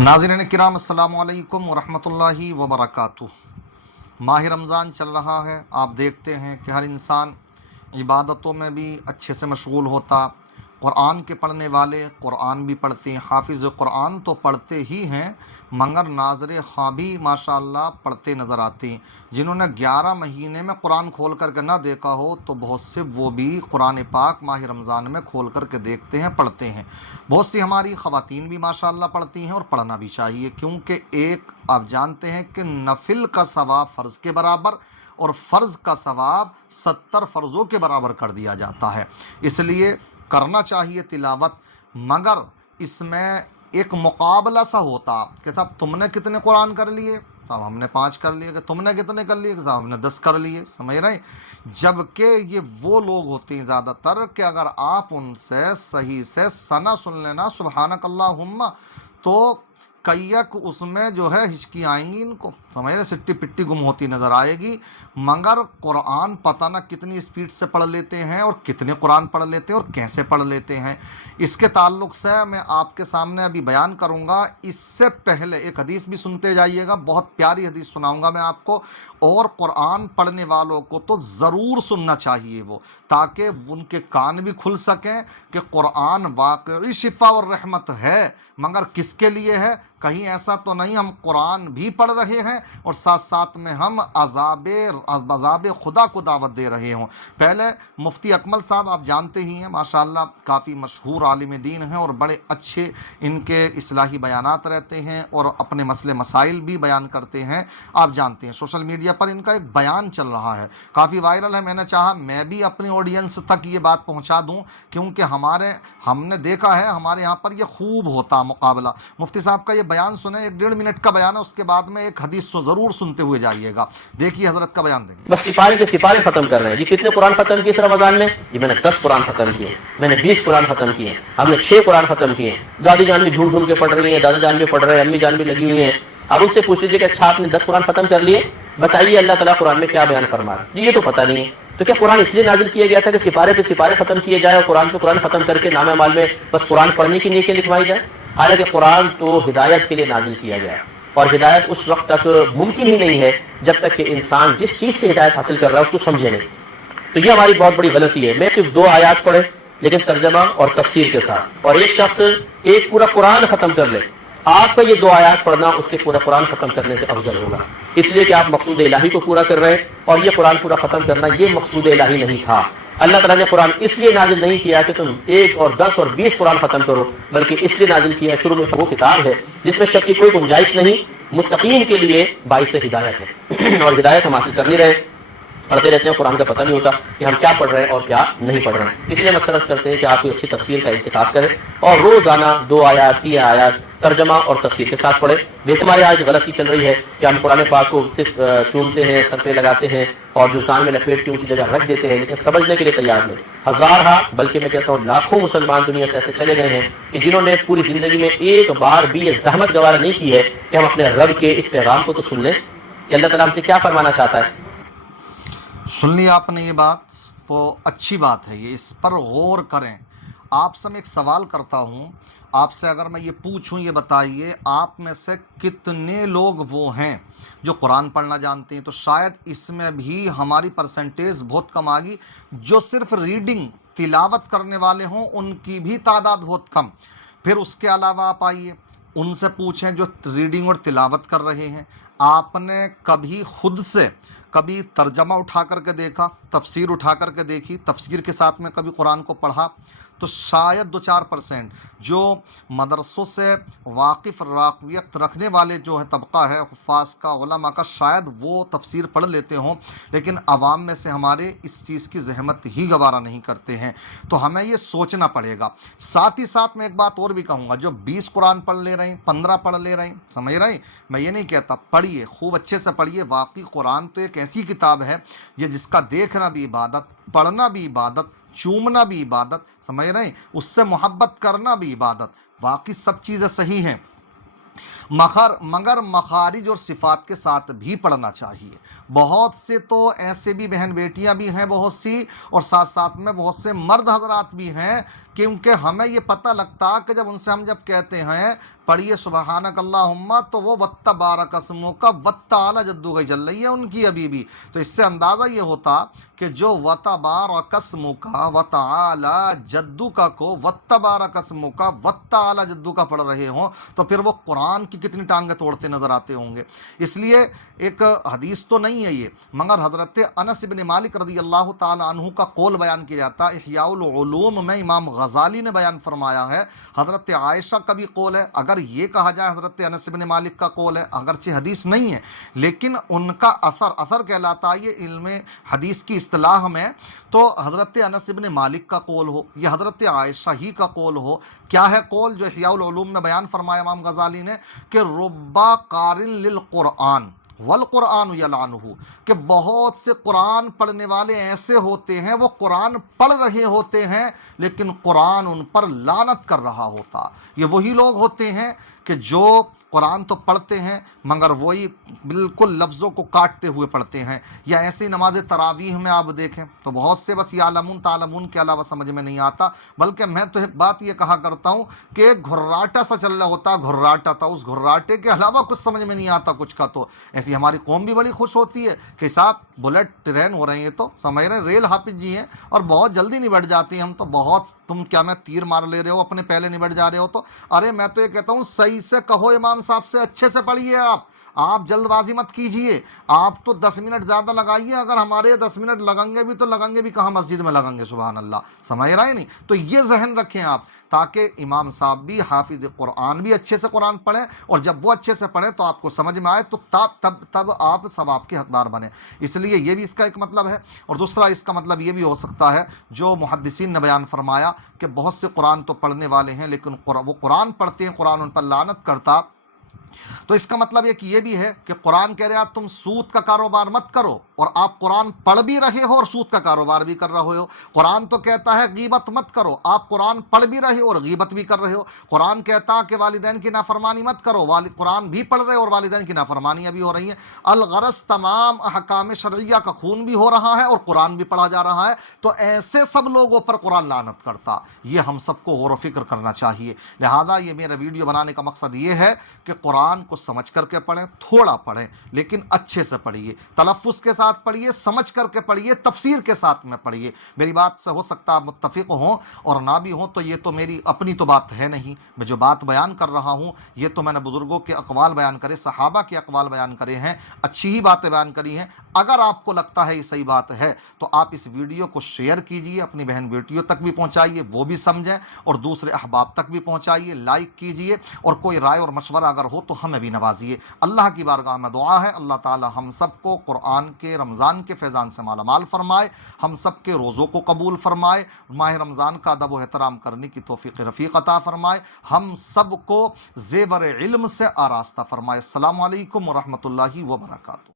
नाज़रीन किराम अस्सलामु अलैकुम वरहमतुल्लाहि वबरकातुह। माह रमज़ान चल रहा है। आप देखते हैं कि हर इंसान इबादतों में भी अच्छे से मशगूल होता। कुरान के पढ़ने वाले कुरान भी पढ़ते हैं, हाफिज़ कुरान तो पढ़ते ही हैं, मगर नाज़र ख़्वां भी माशाअल्लाह पढ़ते नज़र आते हैं। जिन्होंने 11 महीने में कुरान खोल करके ना देखा हो तो बहुत से वो भी कुरान पाक माह रमज़ान में खोल करके देखते हैं, पढ़ते हैं। बहुत सी हमारी ख़वातीन भी माशाअल्लाह पढ़ती हैं और पढ़ना भी चाहिए, क्योंकि एक आप जानते हैं कि नफिल का सवाब फ़र्ज़ के बराबर और फ़र्ज़ का सवाब 70 फ़र्ज़ों के बराबर कर दिया जाता है। इसलिए करना चाहिए तिलावत, मगर इसमें एक मुकाबला सा होता कि साहब तुमने कितने कुरान कर लिए, साहब हमने 5 कर लिए, कि तुमने कितने कर लिए, कि साहब हमने 10 कर लिए। समझ रहे हैं? जबकि ये वो लोग होते हैं ज़्यादातर कि अगर आप उनसे सही से सना सुन लेना सुबहानक अल्लाहुम्मा, तो कैयक उसमें जो है हिचकी आएंगी इनको, समझ रहे, सिट्टी पिट्टी गुम होती नज़र आएगी। मगर कुरान पता ना कितनी स्पीड से पढ़ लेते हैं और कितने कुरान पढ़ लेते हैं और कैसे पढ़ लेते हैं। इसके ताल्लुक़ से मैं आपके सामने अभी बयान करूंगा। इससे पहले एक हदीस भी सुनते जाइएगा, बहुत प्यारी हदीस सुनाऊंगा मैं आपको। और कुरान पढ़ने वालों को तो ज़रूर सुनना चाहिए वो, ताकि उनके कान भी खुल सकें कि कुरान वाकई शिफा और रहमत है, मगर किसके लिए है? कहीं ऐसा तो नहीं हम कुरान भी पढ़ रहे हैं और साथ साथ में हम अज़ाब खुदा को दावत दे रहे हों। पहले मुफ्ती अकमल साहब आप जानते ही हैं, माशाअल्लाह काफ़ी मशहूर आलिम दीन हैं और बड़े अच्छे इनके इस्लाही बयानात रहते हैं और अपने मसले मसाइल भी बयान करते हैं। आप जानते हैं सोशल मीडिया पर इनका एक बयान चल रहा है, काफ़ी वायरल है। मैंने चाहा मैं भी अपनी ऑडियंस तक ये बात पहुँचा दूँ, क्योंकि हमने देखा है हमारे यहाँ पर यह खूब होता मुकाबला। मुफ्ती साहब का ये बयान सुने, 1-1.5 मिनट का बयान है, उसके बाद में एक हदीस ज़रूर सुनते हुए जाइएगा। देखिए हजरत का बयान देंगे। बस सिपाही के सिपाही खत्म कर रहे हैं जी। कितने कुरान खत्म किए इस रमजान में? जी मैंने 10 कुरान खत्म किए, मैंने 20 कुरान खत्म किए, हमने 6 कुरान खत्म किए। दादी जान भी झूम झूम के पढ़ रही है, दादा जान भी पढ़ रहे हैं, अम्मी जान भी लगी हुई है। अब उससे पूछ लीजिए कि अच्छा आपने 10 कुरान खत्म कर लिए, बताइए अल्लाह ताला कुरान में क्या बयान फरमा रहा है? जी ये तो पता नहीं है। तो क्या कुरान इसलिए नाजिल किया गया था कि सिपारे पे सिपारे खत्म किए जाए और कुरान पे कुरान खत्म करके नामे माल में बस कुरान पढ़ने की नेकी लिखवाई जाए? हालांकि कुरान तो हिदायत के लिए नाजिल किया गया, और हिदायत उस वक्त तक मुमकिन ही नहीं है जब तक कि इंसान जिस चीज से हिदायत हासिल कर रहा है उसको समझे नहीं। तो ये हमारी बहुत बड़ी गलती है। मैं सिर्फ 2 आयात पढ़े लेकिन तर्जमा और तफसीर के साथ, और एक शख्स एक पूरा कुरान खत्म कर ले, आपका ये 2 आयात पढ़ना उसके पूरा कुरान खत्म करने से अफजल होगा, इसलिए कि आप मकसूद इलाही को पूरा कर रहे हैं, और ये कुरान पूरा खत्म करना ये मकसूद इलाही नहीं था। अल्लाह ताला ने कुरान इसलिए नाजिल नहीं किया कि तुम 1 और 10 और 20 कुरान खत्म करो, बल्कि इसलिए नाजिल किया शुरू में वो किताब है जिसमें शक की कोई गुंजाइश नहीं, मुत्तकीन के लिए बाइस हिदायत है। और हिदायत हम हासिल कर नहीं रहे, पढ़ते रहते हैं, कुरान का पता नहीं होता कि हम क्या पढ़ रहे हैं और क्या नहीं पढ़ रहे हैं। इसलिए मशवरा करते हैं कि आप कोई अच्छी तफसीर का इंतखाब करें और रोजाना 2 आयात 3 आयात तर्जमा और तफसीर के साथ पढ़े। देखिए हमारे आज गलती चल रही है कि हम कुरान पाक को सिर्फ चूमते हैं, सर पे लगाते हैं और जुस्तान में लपेट के ऊंची जगह रख देते हैं, लेकिन समझने के लिए तैयार नहीं। हजार बल्कि मैं कहता हूँ लाखों मुसलमान दुनिया से ऐसे चले गए हैं कि जिन्होंने पूरी जिंदगी में एक बार भी ये जहमत गवारा नहीं की है कि हम अपने रब के इस पैगाम को तो सुन लें कि अल्लाह ताला हमसे क्या फरमाना चाहता है। सुन ली आपने ये बात, तो अच्छी बात है, ये इस पर गौर करें। आपसे मैं एक सवाल करता हूँ, आपसे अगर मैं ये पूछूं, ये बताइए आप में से कितने लोग वो हैं जो कुरान पढ़ना जानते हैं? तो शायद इसमें भी हमारी परसेंटेज बहुत कम आ गई। जो सिर्फ रीडिंग तिलावत करने वाले हों उनकी भी तादाद बहुत कम। फिर उसके अलावा आप आइए उनसे पूछें जो रीडिंग और तिलावत कर रहे हैं, आपने कभी खुद से कभी तर्जमा उठा करके देखा, तफसीर उठा करके देखी, तफसीर के साथ में कभी कुरान को पढ़ा? तो शायद 2-4% जो मदरसों से वाक़िफ़ रखने वाले जो है तबका है हुफ़ाज़ का, उलमा का, शायद वो तफसीर पढ़ लेते हों, लेकिन आवाम में से हमारे इस चीज़ की ज़हमत ही गवारा नहीं करते हैं। तो हमें ये सोचना पड़ेगा। साथ ही साथ मैं एक बात और भी कहूँगा, जो 20 कुरान पढ़ ले रहे हैं, 15 पढ़ ले रहे हैं, समझ रहे हैं, मैं ये नहीं कहता, पढ़िए, खूब अच्छे से पढ़िए। वाकई कुरान तो एक ऐसी किताब है ये जिसका देखना भी इबादत, पढ़ना भी इबादत, चूमना भी इबादत, समझ रहे हैं, उससे मोहब्बत करना भी इबादत, बाकी सब चीज़ें सही हैं। मगर मखारिज और सिफात के साथ भी पढ़ना चाहिए। बहुत से तो ऐसे भी बहन बेटियां भी हैं बहुत सी, और साथ साथ में बहुत से मर्द हजरात भी हैं, क्योंकि हमें ये पता लगता कि जब उनसे हम जब कहते हैं पढ़िए सुबहानक अल्लाहुम्मा, तो वो वत्ता बारक अस्मु का वत्ता आला जद्दू गई चल रही है उनकी अभी भी। तो इससे अंदाज़ा ये होता कि जो वत्ता बारक अस्मु का वत्ता आला जद्दू का को वत्ता बारक अस्मु का वत्ता आला जद्दू का पढ़ रहे हों, तो फिर वो कुरान की कितनी टांगें तोड़ते नजर आते होंगे। इसलिए एक हदीस तो नहीं है ये, मगर हज़रत अनस इब्न मालिक रज़ी अल्लाह ताला अन्हु का कौल बयान किया जाता है। इह्याउल उलूम में इमाम गज़ाली ने बयान फरमाया है, हज़रत आयशा का भी कौल है। अगर ये कहा जाए हज़रत अनस इब्न मालिक का कौल है, अगरचे हदीस नहीं है, लेकिन उनका असर कहलाता है ये इल्म हदीस की इस्तिलाह में। तो हज़रत अनस इब्न मालिक का कौल हो या हज़रत आयशा ही का कौल हो, क्या है कौल जो इह्याउल उलूम में बयान फरमाया इमाम गज़ाली ने कि रुब्बा कारिन लिल कुरान वल कुरान यलानुहु, कि बहुत से कुरान पढ़ने वाले ऐसे होते हैं वो कुरान पढ़ रहे होते हैं लेकिन कुरान उन पर लानत कर रहा होता। ये वही लोग होते हैं कि जो कुरान तो पढ़ते हैं मगर वही बिल्कुल लफ्ज़ों को काटते हुए पढ़ते हैं। या ऐसी नमाज तरावीह में आप देखें तो बहुत से बस यालमून तालमून के अलावा समझ में नहीं आता, बल्कि मैं तो एक बात ये कहा करता हूँ कि एक घुर्राटा सा चल रहा होता, घुर्राटा था, उस घुर्राटे के अलावा कुछ समझ में नहीं आता कुछ का। तो ऐसी हमारी कौम भी बड़ी खुश होती है कि साहब बुलेट ट्रेन हो रही है, तो समझ रहे रेल हाफिज जी हैं और बहुत जल्दी निबट जाती हैं। हम तो बहुत, तुम क्या मैं तीर मार ले रहे हो अपने पहले निबट जा रहे हो। तो अरे मैं तो ये कहता हूँ सही से कहो इमाम साहब से, अच्छे से पढ़िए आप जल्दबाजी मत कीजिए। आप तो 10 मिनट ज़्यादा लगाइए, अगर हमारे 10 मिनट लगेंगे भी तो लगेंगे भी कहाँ, मस्जिद में लगेंगे, सुभान अल्लाह, समझ रहे नहीं। तो ये जहन रखें आप, ताकि इमाम साहब भी हाफिज कुरान भी अच्छे से कुरान पढ़ें, और जब वो अच्छे से पढ़ें तो आपको समझ में आए तो तब आप सवाब के हकदार बने। इसलिए ये भी इसका एक मतलब है। और दूसरा इसका मतलब ये भी हो सकता है जो मुहद्दिसीन ने बयान फरमाया कि बहुत से कुरान तो पढ़ने वाले हैं लेकिन वो कुरान पढ़ते हैं, कुरान उन पर लानत करता। तो इसका मतलब ये भी है कि कुरान कह रहा तुम सूद का कारोबार मत करो, और आप कुरान पढ़ भी रहे हो और सूद का कारोबार भी कर रहे हो। कुरान तो कहता है गीबत मत करो, आप कुरान पढ़ भी रहे हो और गीबत भी कर रहे हो। कुरान कहता है कि वालिदैन की नाफरमानी मत करो, कुरान भी पढ़ रहे हो और वालिदैन की नाफरमानियां भी हो रही हैं। अलगरस तमाम अहकाम शरइया का खून भी हो रहा है और कुरान भी पढ़ा जा रहा है। तो ऐसे सब लोगों पर कुरान लानत करता, ये हम सबको गौर फिक्र करना चाहिए। लिहाजा ये मेरा वीडियो बनाने का मकसद ये है कि कुरान को समझ करके पढ़ें, थोड़ा पढ़ें लेकिन अच्छे से पढ़िए, तलफ़्फ़ुज़ के साथ पढ़िए, समझ करके पढ़िए, तफसीर के साथ में पढ़िए। मेरी बात से हो सकता है मुत्तफ़िक़ हों और ना भी हों, तो ये तो मेरी अपनी तो बात है नहीं। मैं जो बात बयान कर रहा हूँ ये तो मैंने बुज़ुर्गों के अक़वाल बयान करे, सहाबा के अक़वाल बयान करे हैं, अच्छी ही बातें बयान करी हैं। अगर आपको लगता है ये सही बात है तो आप इस वीडियो को शेयर कीजिए, अपनी बहन बेटियों तक भी पहुँचाइए, वो भी समझें, और दूसरे अहबाब तक भी पहुँचाइए, लाइक कीजिए, और कोई राय और मशवरा अगर हो तो हमें भी नवाजिए। अल्लाह की बारगाह में दुआ है अल्लाह ताला हम सबको कुरान के रमज़ान के फैज़ान से मालामाल फरमाए, हम सब के रोज़ों को कबूल फरमाए, माह रमज़ान का अदब व एहतराम करने की तौफ़ीक़ रफ़ीक़ अता फरमाए, हम सब को ज़ेवर इल्म से आरास्ता फरमाए। अस्सलामु अलैकुम व रहमतुल्लाहि व बरकातुहू।